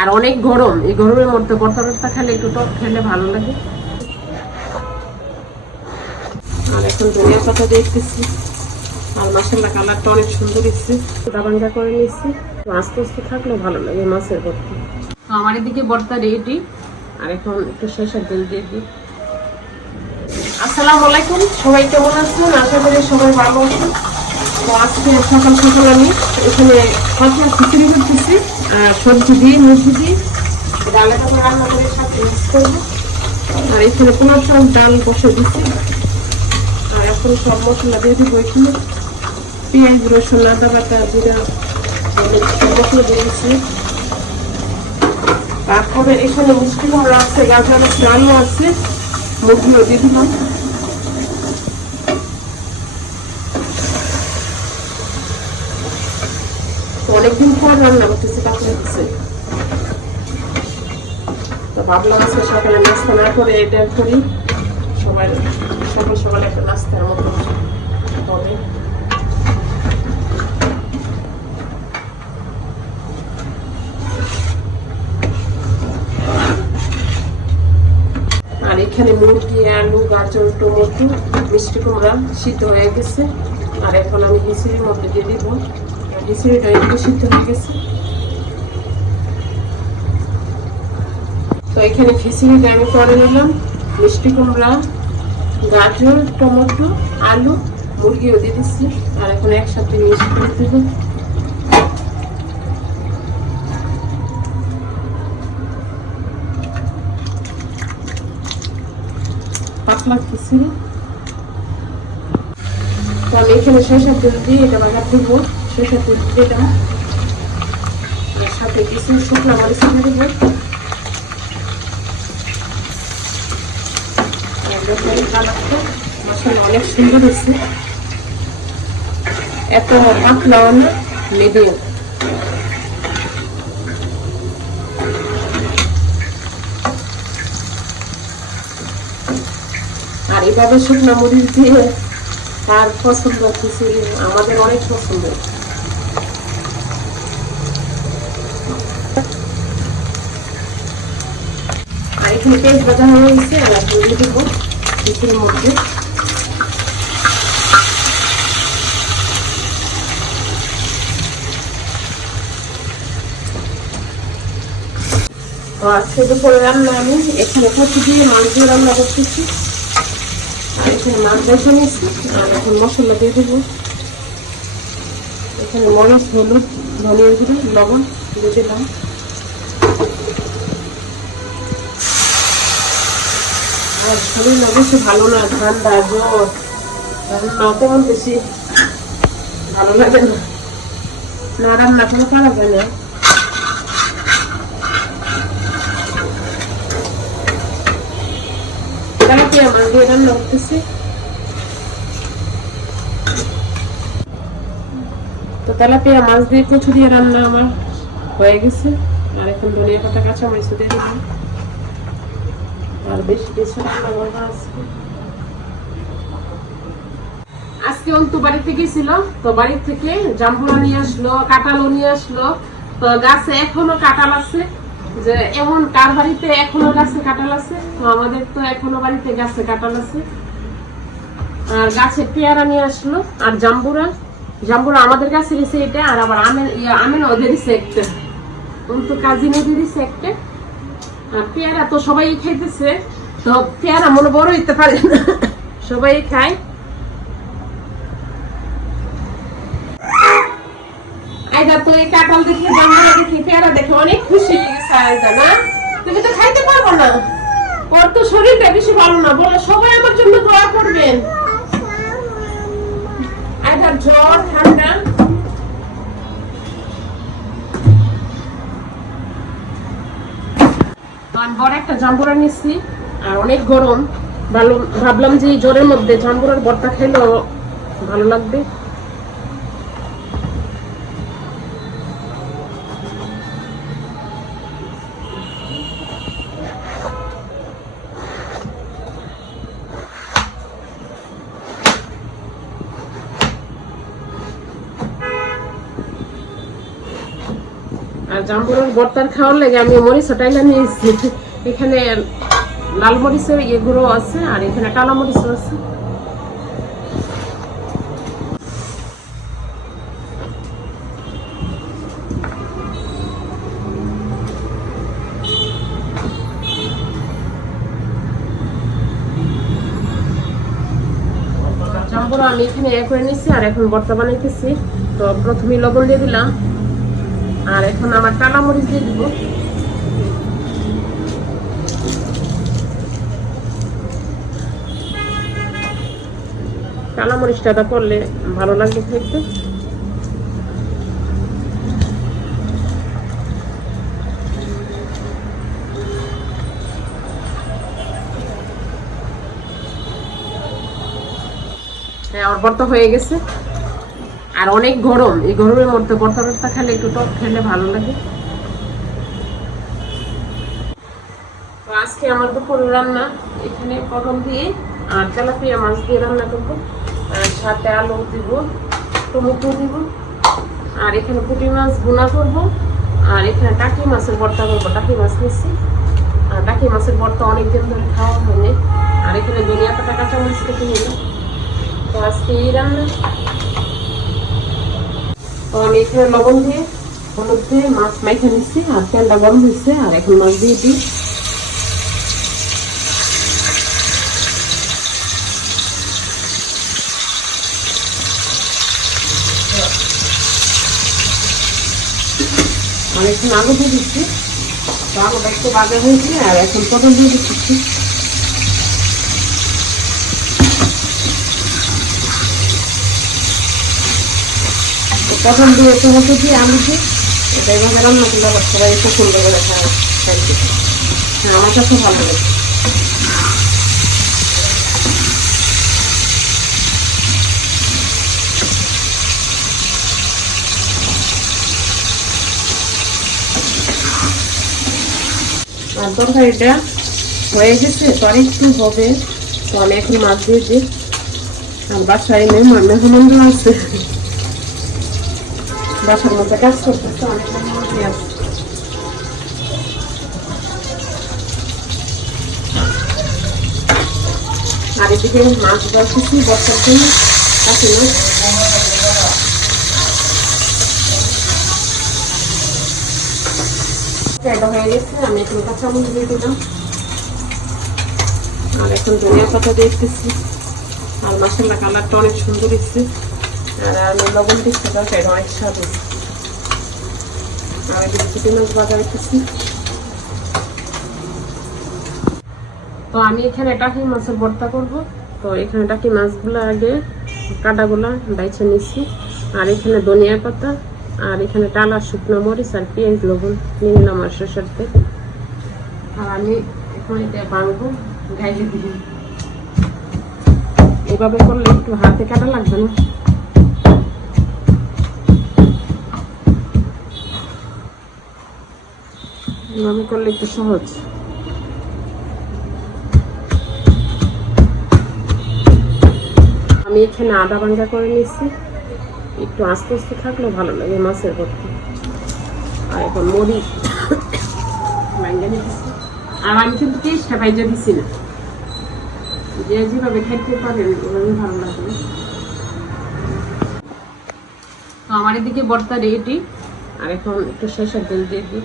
আর অনেক গরম। এই গরমের মধ্যে বর্তা টর্তা খেলে একটু টক খেলে ভালো লাগে। আর এখন ধনিয়া পাতা দেখতেছি। আর মশলা কালারটা অনেক সুন্দর এসছে দাবাঙ্গা করে নিচ্ছি তো আস্তে থাকলেও ভালো লাগে মাছের ভর্তা তো আমার এদিকে ভর্তা রেডি। আর এখন একটু সরষের তেল দিয়ে দিই। আসসালামু আলাইকুম। সবাই কেমন আছেন? আশা করি সবাই ভালো আছেন। তো আজকে সকাল সকাল আমি এখানে সবসময় খিচুড়ি করতেছি। সবজি দিয়ে মুসি দিয়ে আর এখানে কোনো সব ডাল বসে দিচ্ছি। আর এখন সব মশলা দিয়ে দিব এখানে। পেঁয়াজ, রসুন, আদা বাটা, জিরা সব মশলা দিয়েছি তারপরে এখানে মিষ্টি কুমড়া আছে আছে আলু আছে। মুরগিও দিয়ে দিলাম। অনেকদিন পর তো ভাবলাম আজকে সকালে এটা করি। সবাই সকাল সকালে একটা হবে। আর এখানে মুরগি, আলু, গাজর, টমেটো, মিষ্টি কুমড়া সিদ্ধ হয়ে গেছে। আর এখন আমি হিসিরির মধ্যে দিয়ে দিব। হিসিরিটা একটু সিদ্ধ হয়ে গেছে। তো এখানে খিচুড়িটা আমি করে নিলাম, মিষ্টি কুমড়া, গাজর, টমেটো, আলু, মুরগিও দিয়ে দিচ্ছি, আর এখন একসাথে মিক্স করে দেবো। পাতলা খিচুড়ি। তো আমি এখানে সরষের তেল দিয়ে এটা বাগার দেবো। আর সাথে কিছু শুকনো মরিচ দেবো। অনেক সুন্দর হচ্ছে এত পাতলাও না আর এভাবে শুকনো মরিচ দিয়ে তার পছন্দ খিচুড়ি আমাদের অনেক পছন্দ আর এখানে পেঁয়াজ ভাজা হয়ে আর এখন দিয়ে দেবো মধ্যে। আজকে দুপুরে রান্না আমি এখানে কচু দিয়ে মাছ দিয়ে রান্না করতেছি। আর এখানে মাছ বসে নিয়েছি, আর এখন মশলা দিয়ে দেবো। এখানে মরিচ, হলুদ, ধনিয়া গুঁড়ো, লবণ দিয়ে দিলাম। শরীর বেশি ভালো না, ঠান্ডা, জ্বর। বেশি ভালো লাগে না। না রান্না করে করা যায় না। দিয়ে রান্না করতেছি? তো তেলাপিয়া মাছ দিয়ে কচু দিয়ে রান্না আমার হয়ে গেছে। আর এখন ধনিয়া পাতা কাঁচা মরিচ দিয়ে দিলাম। আজকে অন্তু বাড়িতে গেছিল, তো বাড়ি থেকে নিয়ে আসলো নিয়ে আসলো। তো গাছে এখনও আছে, যে এমন কার বাড়িতে এখনও গাছে আছে? তো আমাদের তো এখনও বাড়িতে গাছে আছে। আর গাছে পেয়ারা নিয়ে আসলো, আর জাম্বুরা। জাম্বুরা আমাদের কাছে দিছে এটা, আর আবার আমের আমের ওদের একটা। অন্তু কাজি নদী দিছে একটা। পেয়ারা তো সবাই খাইতেছে, তো পেয়ারা মনে বড় হইতে পারে না। সবাই তো এই কাঁঠাল পেয়ারা দেখে অনেক খুশি না? তুমি তো খাইতে না। ওর তো শরীরটা বেশি ভালো না। বলো, সবাই আমার জন্য দোয়া করবেন। আইদার জ্বর, ঠান্ডা। আমি বড় একটা জাম্বুরা নিচ্ছি আর অনেক গরম। ভালো ভাবলাম যে জ্বরের মধ্যে জাম্বুরার বরটা খেলেও ভালো লাগবে। আর জাম্বুরের বর্তার খাওয়ার লেগে আমি মরিচ টাইলা নিয়েছি। এখানে লাল মরিচের ইয়ে গুঁড়ো আছে আর এখানে কালো মরিচও আছে। আমি এখানে এ করে নিচ্ছি আর এখন বর্তা বানাইতেছি। তো প্রথমে লবণ দিয়ে দিলাম। আর এখন আমার কালা মরিচ দিয়ে দিব। কালা মরিচটা করলে ভালো লাগবে খেতে। হ্যাঁ আমার ভর্তা হয়ে গেছে। আর অনেক গরম। এই গরমের মধ্যে ভর্তা খেলে একটু টক খেলে ভালো লাগে। তো আজকে আমার দুপুর রান্না এখানে পটল দিয়ে, আর তেলাপিয়া মাছ দিয়ে রান্না করব। আর সাথে আলু দিব, টমেটো দিব। আর এখানে পুঁটি মাছ ভুনা করব। আর এখানে টাকি মাছের ভর্তা করব। টাকি মাছ নিচ্ছি। আর টাকি মাছের ভর্তা অনেকদিন ধরে খাওয়া হয়নি। আর এখানে পাতা কাঁচা মরিচ কেটে নিলাম। তো আজকে এই রান্না। দিয়ে মাছ মাইখে আর এখন আলু দিয়ে দিচ্ছি তো আলুটা একটু বাজা হয়েছে আর এখন পটল দিয়ে দিচ্ছি পটল দিয়ে দিয়ে আলু দিয়ে এটা এভাবে রান্না করলে আবার সবাই একটু সুন্দর করে খাইতে হ্যাঁ আমার কাছে ভালো লাগে। আর তরকারিটা হয়ে গেছে, তো একটু হবে। তো আমি এখন মাছ দিয়ে দিই। আর বাসায় মেহমান মেহমান আছে। কাজ করতেছে, অনেক আর এদিকে মাছ বর্ষার জন্য। কাছে হয়ে গেছে, আমি এখন দিয়ে দিলাম। আর এখন ধনিয়া পাতা দিয়ে আর মশলা কালারটা অনেক সুন্দর এসছে আর লবণ দিচ্ছি তাহলে এটা আর এদিকে চিটি মাছ তো আমি এখানে টাকি মাছের ভর্তা করব। তো এখানে টাকি মাছগুলো আগে কাটাগুলা বাইছে নিচ্ছি আর এখানে ধনিয়া পাতা, আর এখানে টালা, শুকনো মরিচ আর পেঁয়াজ, লবণ নিয়ে নিলাম আর সাথে আর আমি এখন এটা বাঙবো গাইলে দিব। এভাবে করলে একটু হাতে কাটা লাগবে না। এভাবে করলে একটু সহজ। আমি এখানে আদা ভাঙ্গা করে নিচ্ছি একটু আস্তে আস্তে থাকলেও ভালো লাগে মাছের ভর্তি আর এখন নিতেছি আর আমি কিন্তু টেস্টটা ভাইজা দিছি না। যে যেভাবে খেতে পারেন ওভাবে ভালো লাগবে তো আমার এদিকে বর্তা রেডি। আর এখন একটু শেষের তেল দিয়ে দিই।